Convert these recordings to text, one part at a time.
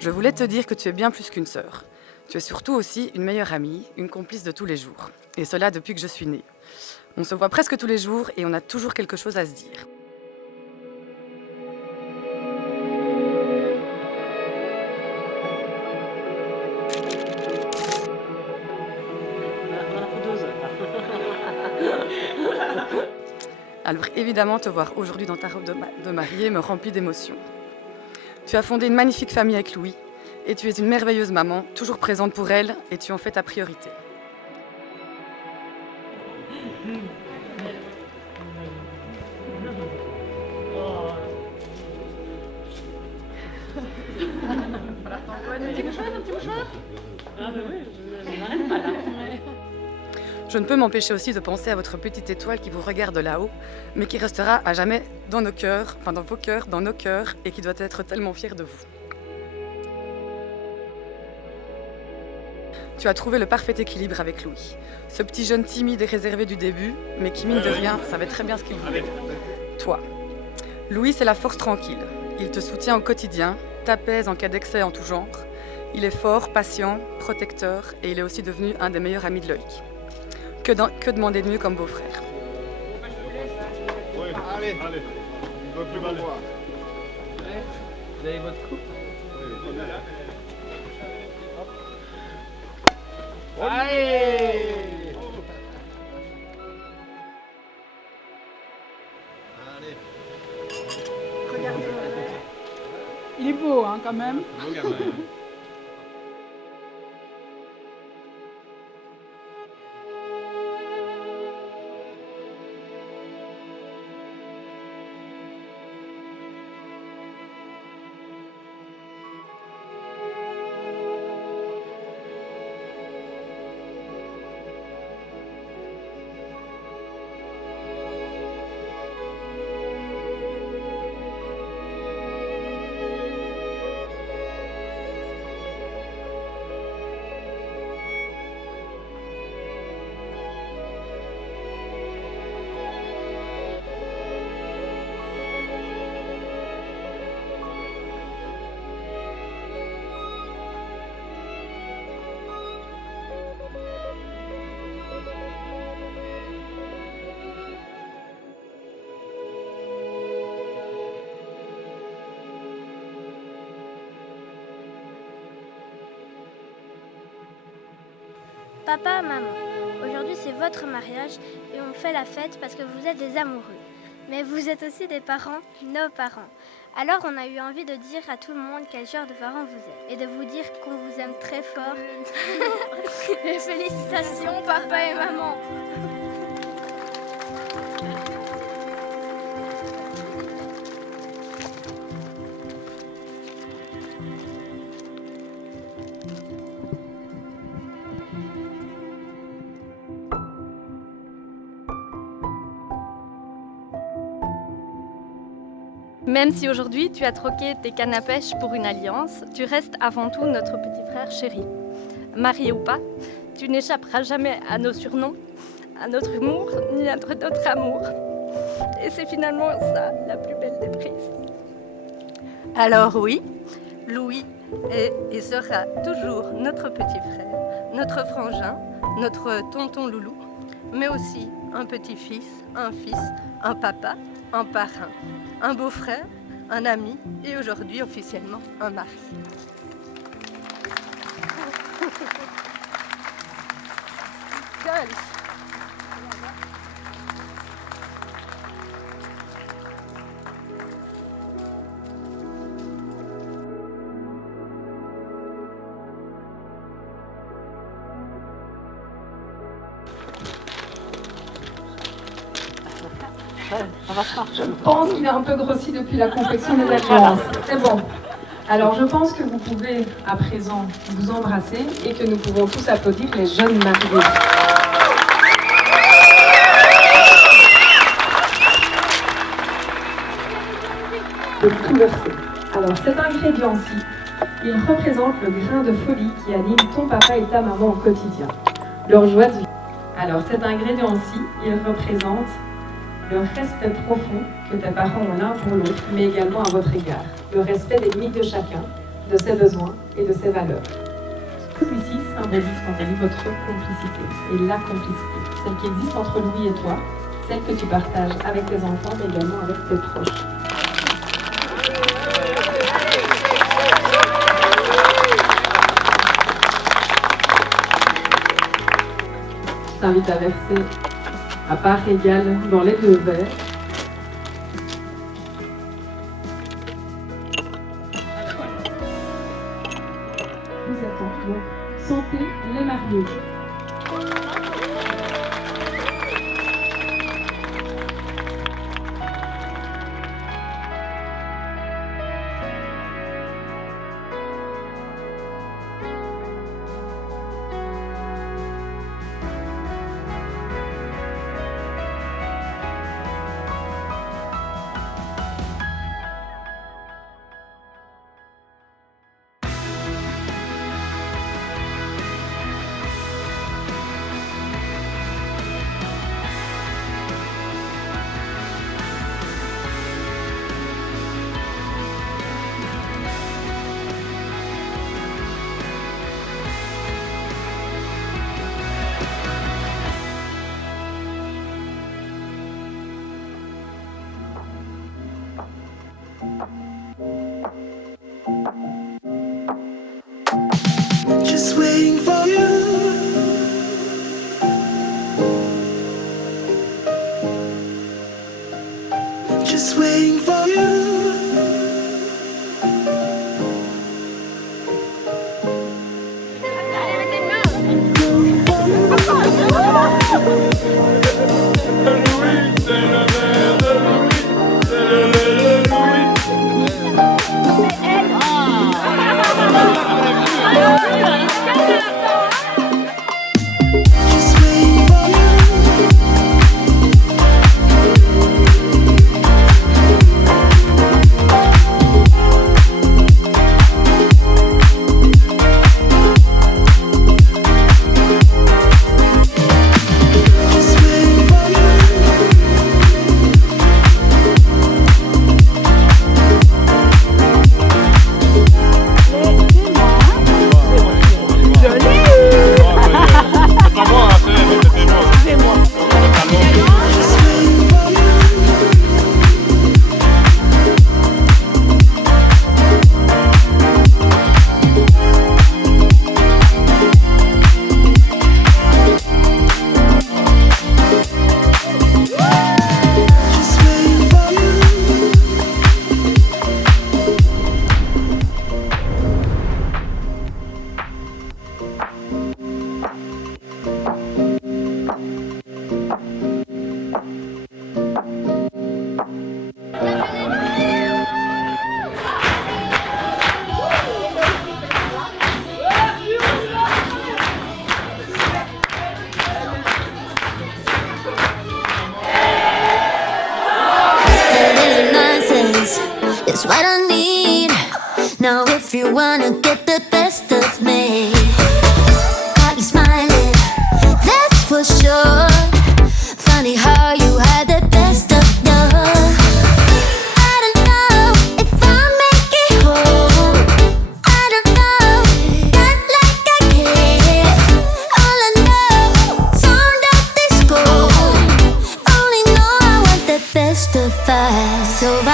Je voulais te dire que tu es bien plus qu'une sœur. Tu es surtout aussi une meilleure amie, une complice de tous les jours. Et cela depuis que je suis née. On se voit presque tous les jours et on a toujours quelque chose à se dire. Alors évidemment, te voir aujourd'hui dans ta robe de mariée me remplit d'émotion. Tu as fondé une magnifique famille avec Louis et tu es une merveilleuse maman, toujours présente pour elle et tu en fais ta priorité. Je ne peux m'empêcher aussi de penser à votre petite étoile qui vous regarde là-haut, mais qui restera à jamais dans nos cœurs, dans vos cœurs, dans nos cœurs, et qui doit être tellement fière de vous. Tu as trouvé le parfait équilibre avec Louis. Ce petit jeune timide et réservé du début, mais qui, mine de rien, savait très bien ce qu'il voulait. Toi. Louis, c'est la force tranquille. Il te soutient au quotidien, t'apaise en cas d'excès en tout genre. Il est fort, patient, protecteur, et il est aussi devenu un des meilleurs amis de Loïc. Que demander de mieux comme beau-frère? Oui, allez, il va plus mal voir. Vous avez votre coupe? Allez! Il est beau, hein, quand même. Beau gamin. Papa, maman, aujourd'hui c'est votre mariage et on fait la fête parce que vous êtes des amoureux. Mais vous êtes aussi des parents, nos parents. Alors on a eu envie de dire à tout le monde quel genre de parents vous êtes et de vous dire qu'on vous aime très fort. Et félicitations papa et maman. Même si aujourd'hui tu as troqué tes cannes à pêche pour une alliance, tu restes avant tout notre petit frère chéri. Marié ou pas, tu n'échapperas jamais à nos surnoms, à notre humour, ni à notre amour. Et c'est finalement ça la plus belle des prises. Alors oui, Louis est et sera toujours notre petit frère, notre frangin, notre tonton loulou, mais aussi un petit-fils, un fils, un papa, un parrain, un beau-frère, un ami et aujourd'hui officiellement un mari. Je pense qu'il a un peu grossi depuis la confection des alliances. C'est bon. Alors je pense que vous pouvez à présent vous embrasser et que nous pouvons tous applaudir les jeunes mariés. De tout verser. Alors cet ingrédient-ci, il représente le grain de folie qui anime ton papa et ta maman au quotidien. Leur joie de vivre. Alors cet ingrédient-ci, il représente le respect profond que tes parents ont l'un pour l'autre, mais également à votre égard. Le respect des limites de chacun, de ses besoins et de ses valeurs. Celui-ci symbolise quant à lui votre complicité et la complicité, celle qui existe entre Louis et toi, celle que tu partages avec tes enfants mais également avec tes proches. Je t'invite à verser à part égale dans les deux verres. Vous êtes donc santé les mariés. Just waiting for you. Just waiting for you. It's what I need. Now if you wanna get the best of me, got you smiling, that's for sure. Funny how you had the best of love. I don't know if I'll make it home. I don't know, not like I care. All I know, sound of disco. Only know I want the best of us. So I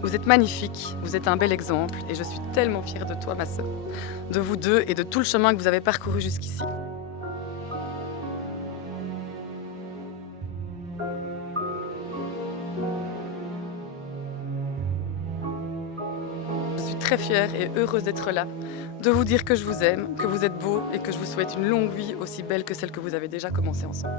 Vous êtes magnifiques, vous êtes un bel exemple et je suis tellement fière de toi, ma sœur, de vous deux et de tout le chemin que vous avez parcouru jusqu'ici. Je suis très fière et heureuse d'être là, de vous dire que je vous aime, que vous êtes beau et que je vous souhaite une longue vie aussi belle que celle que vous avez déjà commencée ensemble.